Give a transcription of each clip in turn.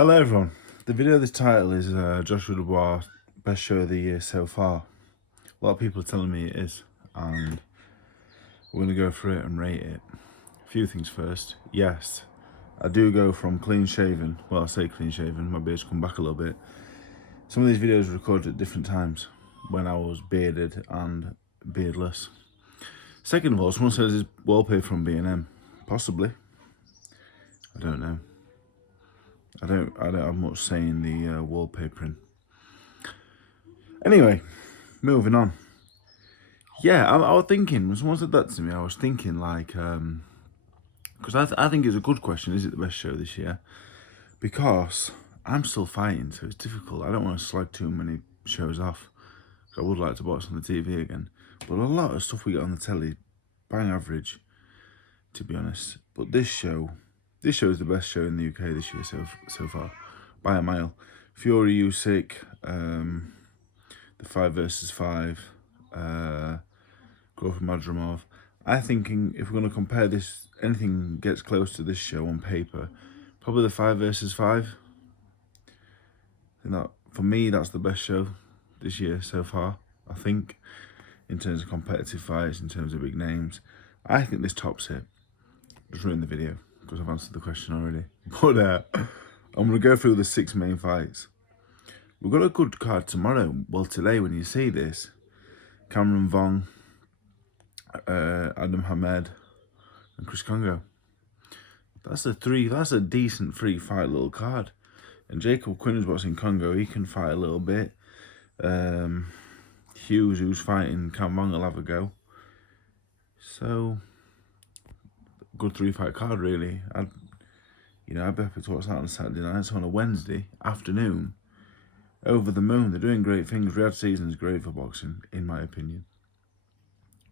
Hello everyone. The video of this title is Joshua Dubois best show of the year so far. A lot of people are telling me it is, and we're going to go through it and rate it. A few things first. Yes, I do go from clean shaven, well I say clean shaven, my beard's come back a little bit. Some of these videos were recorded at different times when I was bearded and beardless. Second of all, someone says it's wallpaper from B&M. Possibly. I don't know. I don't have much say in the wallpapering. Anyway, moving on. Yeah, I was thinking, when someone said that to me, I was thinking like, because I think it's a good question, is it the best show this year? Because I'm still fighting, so it's difficult. I don't want to slag too many shows off, because I would like to watch on the TV again. But a lot of stuff we get on the telly, bang average, to be honest. But this show is the best show in the UK this year so far, by a mile. Fury, Usyk, the 5 versus 5, Growth Madrimov. I think if we're going to compare this, anything gets close to this show on paper, probably the 5 versus 5. I think that, for me, that's the best show this year so far, I think, in terms of competitive fights, in terms of big names. I think this tops it. Just ruined the video, because I've answered the question already. But I'm going to go through the 6 main fights. We've got a good card tomorrow. Well, today, when you see this, Cameron Vong, Adam Hamed, and Chris Congo. That's a decent 3-fight little card. And Jacob Quinn is watching Congo. He can fight a little bit. Hughes, who's fighting Cam Vong, will have a go. So, good 3-fight card, really. I'd be happy to watch that on a Saturday night. So on a Wednesday afternoon, over the moon. They're doing great things. Riyadh season is great for boxing, in my opinion.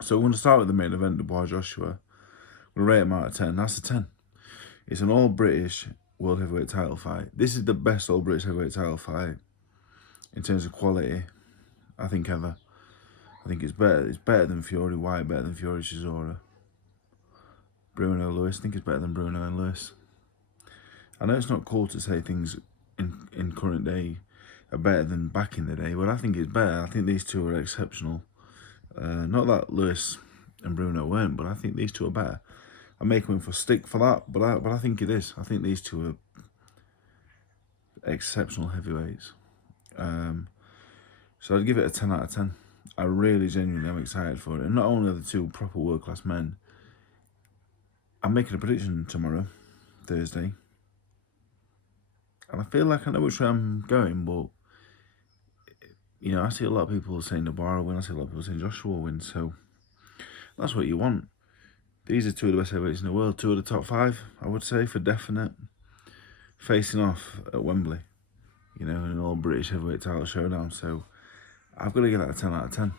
So we're going to start with the main event, Dubois Joshua. We'll rate him out of 10. That's a 10. It's an all-British world heavyweight title fight. This is the best all-British heavyweight title fight in terms of quality, I think, ever. I think it's better. It's better than Fury White, better than Fury Chisora. Bruno Lewis, I think it's better than Bruno and Lewis. I know it's not cool to say things in current day are better than back in the day, but I think it's better. I think these two are exceptional. Not that Lewis and Bruno weren't, but I think these two are better. I make them for stick for that, but I think it is. I think these two are exceptional heavyweights. So I'd give it a 10 out of 10. I really genuinely am excited for it. And not only are the two proper world-class men, I'm making a prediction tomorrow, Thursday. And I feel like I know which way I'm going, but I see a lot of people saying Dubois will win. I see a lot of people saying Joshua will win. So that's what you want. These are two of the best heavyweights in the world. 2 of the top 5, I would say, for definite. Facing off at Wembley, in an all-British heavyweight title showdown. So I've got to give that a 10 out of 10,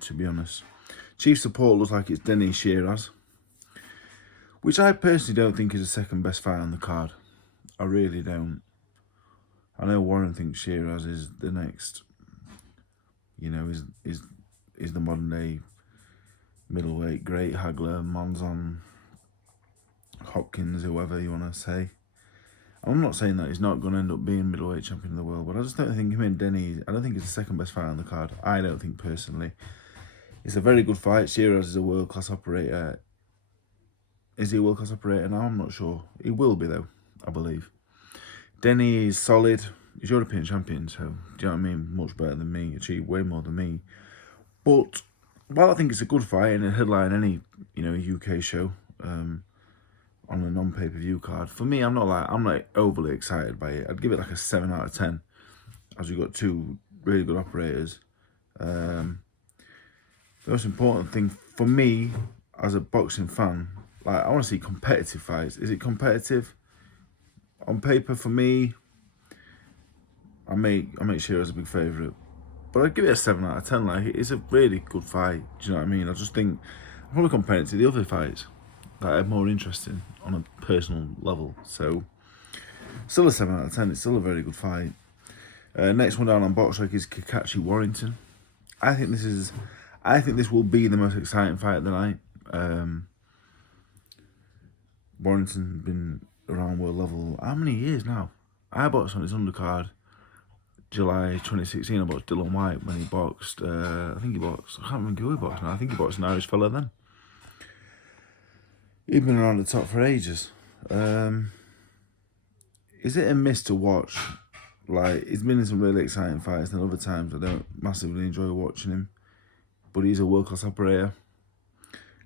to be honest. Chief support looks like it's Denny Shiraz, which I personally don't think is the second best fight on the card. I really don't. I know Warren thinks Shiraz is the next, is the modern day middleweight great haggler, Monzon, Hopkins, whoever you want to say. I'm not saying that he's not going to end up being middleweight champion of the world, but I just don't think him and Denny, I don't think it's the second best fight on the card. I don't think personally. It's a very good fight. Shiraz is a world-class operator. Is he a world-class operator now? I'm not sure. He will be, though, I believe. Denny is solid. He's European champion, so, do you know what I mean? Much better than me. Achieved way more than me. But, while I think it's a good fight and a headline any, UK show, on a non-pay-per-view card, for me, I'm not overly excited by it. I'd give it like a 7 out of 10, as we've got two really good operators. The most important thing for me, as a boxing fan, I want to see competitive fights. Is it competitive? On paper, for me, I make Shiraz a big favourite. But I'd give it a 7 out of 10. It's a really good fight. Do you know what I mean? I just think I'll probably compare it to the other fights that are more interesting on a personal level. So, still a 7 out of 10. It's still a very good fight. Next one down on BoxRec is Kachi Warrington. I think this will be the most exciting fight of the night. Warrington's been around world level how many years now? I boxed on his undercard July 2016. I boxed Dylan White when he boxed, I can't remember who he boxed now. I think he boxed an Irish fella then. He'd been around the top for ages. Is it a miss to watch? Like, he's been in some really exciting fights, and other times I don't massively enjoy watching him. But he's a world-class operator.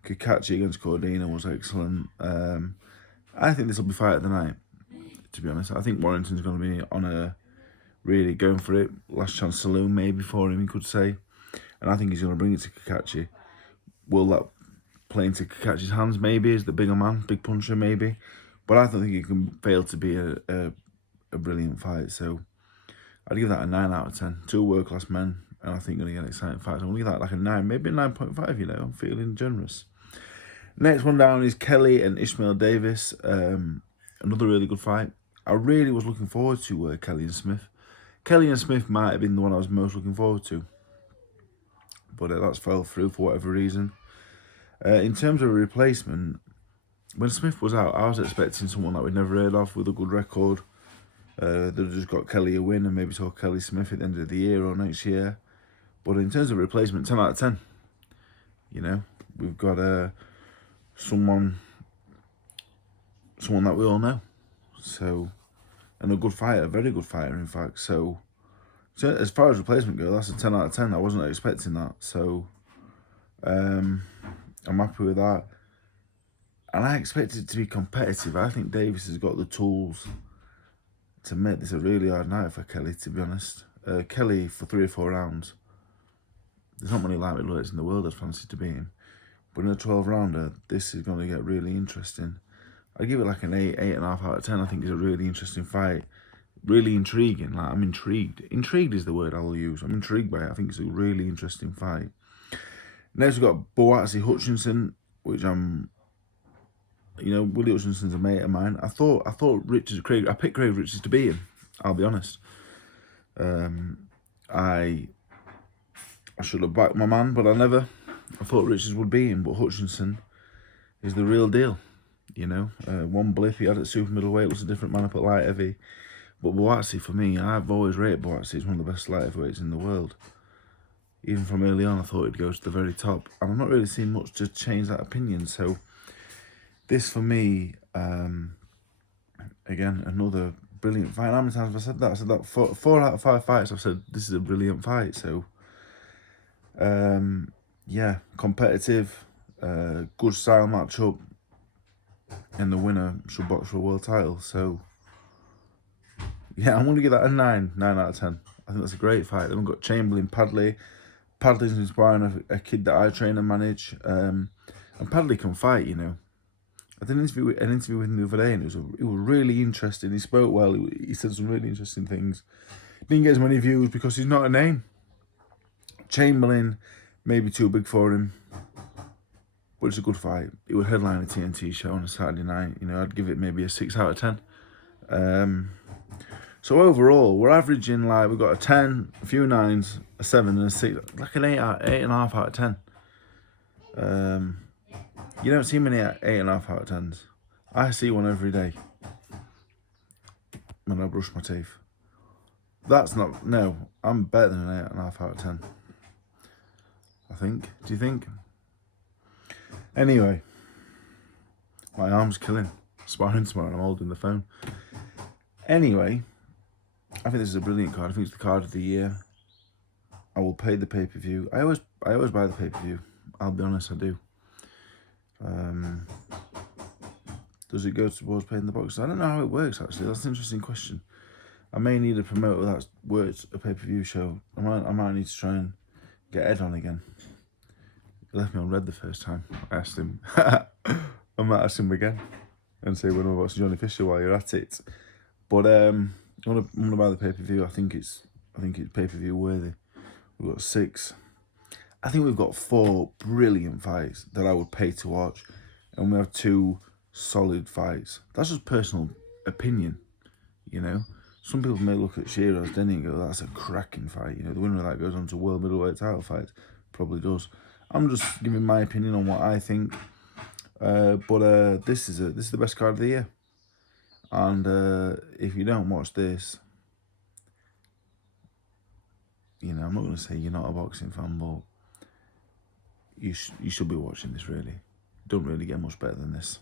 Kachi against Cordina was excellent. I think this will be fight of the night, to be honest. I think Warrington's going to be on a really going for it. Last chance saloon maybe for him, you could say. And I think he's going to bring it to Kachi. Will that play into Kachi's hands maybe as the bigger man, big puncher maybe? But I don't think it can fail to be a brilliant fight. So I'd give that a 9 out of 10. Two world-class men, and I think going to get exciting fights. I'm going to give that like a 9, maybe a 9.5, you know. I'm feeling generous. Next one down is Kelly and Ishmael Davis. Another really good fight. I really was looking forward to Kelly and Smith. Kelly and Smith might have been the one I was most looking forward to. But that's fell through for whatever reason. In terms of a replacement, when Smith was out, I was expecting someone that we'd never heard of with a good record. That just got Kelly a win and maybe saw Kelly Smith at the end of the year or next year. But in terms of replacement, 10 out of 10. You know, we've got someone that we all know. So, and a good fighter, a very good fighter, in fact. So as far as replacement goes, that's a 10 out of 10. I wasn't expecting that. So, I'm happy with that. And I expect it to be competitive. I think Davis has got the tools to make this a really hard night for Kelly, to be honest. Kelly, for 3 or 4 rounds, there's not many light middleweights in the world I'd fancy to beat him. But in a 12-rounder, this is going to get really interesting. I give it like an 8, 8.5 out of 10. I think it's a really interesting fight. Really intriguing. Like, I'm intrigued. Intrigued is the word I'll use. I'm intrigued by it. I think it's a really interesting fight. Next, we've got Boasi Hutchinson, which Willie Hutchinson's a mate of mine. I thought I picked Craig Richards to beat him. I'll be honest. I should have backed my man, but I never. I thought Richards would beat him, but Hutchinson is the real deal. You know, one blip he had at super middleweight was a different man up at light heavy. But Boasi, for me, I've always rated Boasi as one of the best light heavyweights in the world. Even from early on, I thought he'd go to the very top. And I'm not really seeing much to change that opinion. So this, for me, again, another brilliant fight. How many times have I said that? I said that 4 out of 5 fights I've said this is a brilliant fight. So, yeah, competitive, good style matchup. And the winner should box for a world title. So, yeah, I'm going to give that a 9 out of 10. I think that's a great fight. Then we've got Chamberlain, Padley. Padley's inspiring a kid that I train and manage. And Padley can fight, you know. I did an interview with him the other day, and it was really interesting. He spoke well. He said some really interesting things. Didn't get as many views because he's not a name. Chamberlain, maybe too big for him. But it's a good fight. It would headline a TNT show on a Saturday night. You know, I'd give it maybe a 6 out of 10. So overall, we're averaging, like, we've got a 10, a few 9s, a 7 and a 6, like an 8.5 out of 10. You don't see many 8.5 out of 10s. I see one every day when I brush my teeth. That's not, no, I'm better than an 8.5 out of 10. I think. Do you think? Anyway, my arm's killing. Sparring tomorrow and I'm holding the phone. Anyway, I think this is a brilliant card. I think it's the card of the year. I will pay the pay-per-view. I always buy the pay-per-view. I'll be honest, I do. Does it go towards paying the box? I don't know how it works, actually. That's an interesting question. I may need a promoter that's worked a pay-per-view show. I might need to try and get Ed on again. He left me on red the first time. I asked him. I might ask him again and say, when I'm watching Johnny Fisher while you're at it. But I'm gonna buy the pay-per-view. I think it's pay-per-view worthy. We've got 6. I think we've got 4 brilliant fights that I would pay to watch, and we have 2 solid fights. That's just personal opinion, you know. Some people may look at Shiraz Denny and go, "That's a cracking fight." You know, the winner of that goes on to world middleweight title fights. Probably does. I'm just giving my opinion on what I think. But this is the best card of the year. And if you don't watch this, you know, I'm not going to say you're not a boxing fan, but you should be watching this, really. Don't really get much better than this.